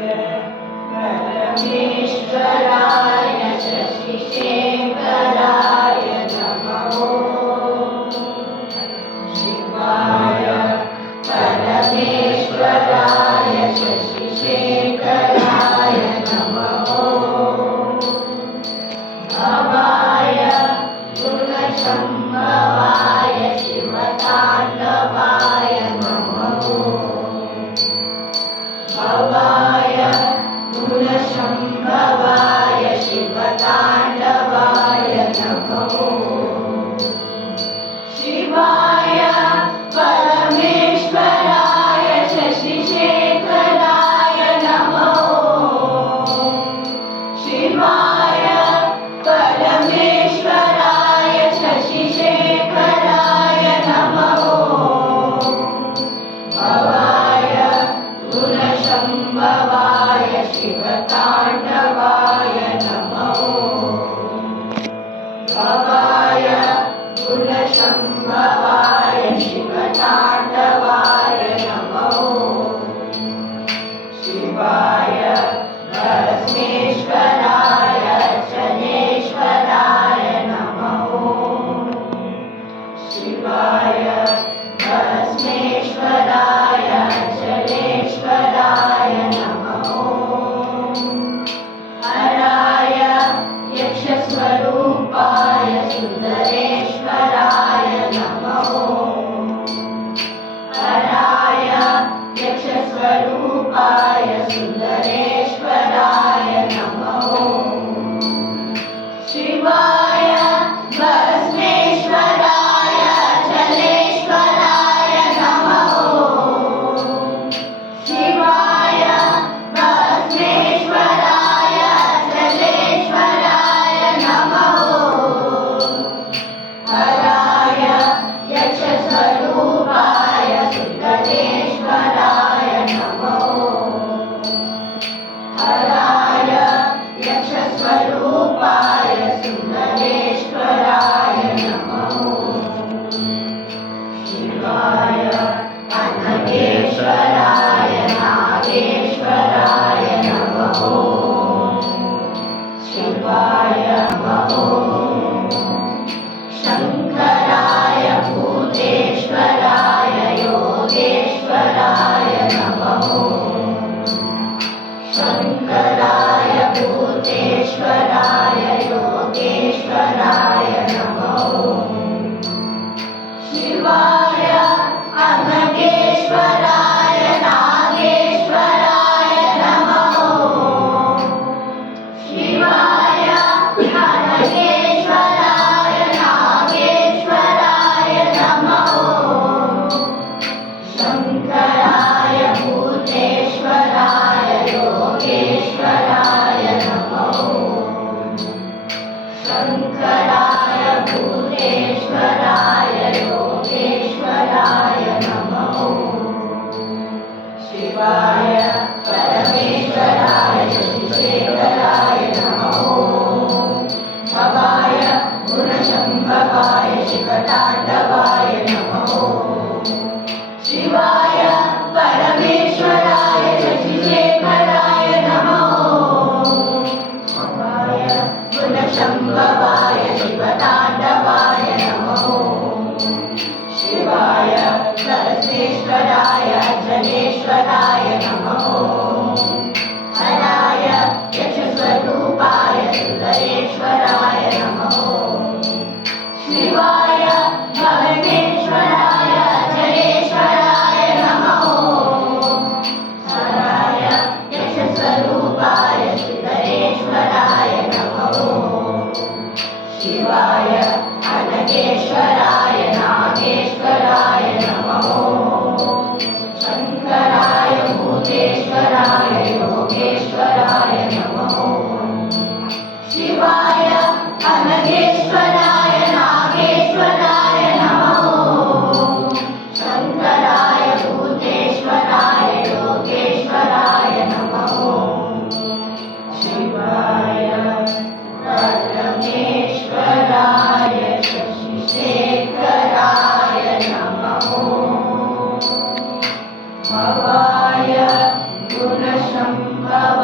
परमेश्वराय शशिशेखराय नमः। शिवाय परमेश्वराय शशिशेखराय नमः। भवाय गुणसम्भवाय शिवताण्डवाय नमः। भवाय गुणसम्भवाय शिवताण्डवाय नमः। शिवाय परमेश्वराय शशिशेखराय नमः। शिवाय परमेश्वराय शशिशेखराय नमः। भवाय गुणसम्भवाय शिवताण्डवाय नमः। भवाय गुणसम्भवाय शिवताण्डवाय नमः। शिवाय भस्मेश्वराय अर्चनेश्वराय नमः। शिवाय भस्मेश्वराय अर्चनेश्वराय नमः। हराय यक्षस्वरूपाय सुन्दरेश्वराय नमः। हराय यक्षस्वरूपाय सुन्दरेश्वराय नमः। शिवाय भस्मेश्वराय अर्चनेश्वराय नमः। शिवाय भस्मेश्वराय अर्चनेश्वराय नमः। हराय यक्षस्वरूपाय सुन्दरेश्वराय नमः। हराय यक्षस्वरूपाय सुन्दरेश्वराय नमः। शिवाय अनघेश्वराय नागेश्वराय नमः। शिवाय नमः। शङ्कराय भूतेश्वराय योगेश्वराय नमः। शङ्कराय भूतेश्वराय योगेश्वराय नमः। शिवाय अनघेश्वराय नागेश्वराय नमः। शिवाय अनघेश्वराय नागेश्वराय नमः। शङ्कराय भूतेश्वराय योगेश्वराय नमः। शङ्कराय भूतेश्वराय योगेश्वराय नमः। शिवाय परमेश्वराय शशिशेखराय नमः। भवाय गुणसम्भवाय शिवताण्डवाय नमः। शिवाय परमेश्वराय शशिशेखराय नमः। भवाय गुणसम्भवाय शिवताण्डवाय नमः। शिवाय भस्मेश्वराय अर्चनेश्वराय नमः। हराय यक्षस्वरूपाय सुन्दरेश्वराय नमः। शिवाय भस्मेश्वराय गुणशम्भवाय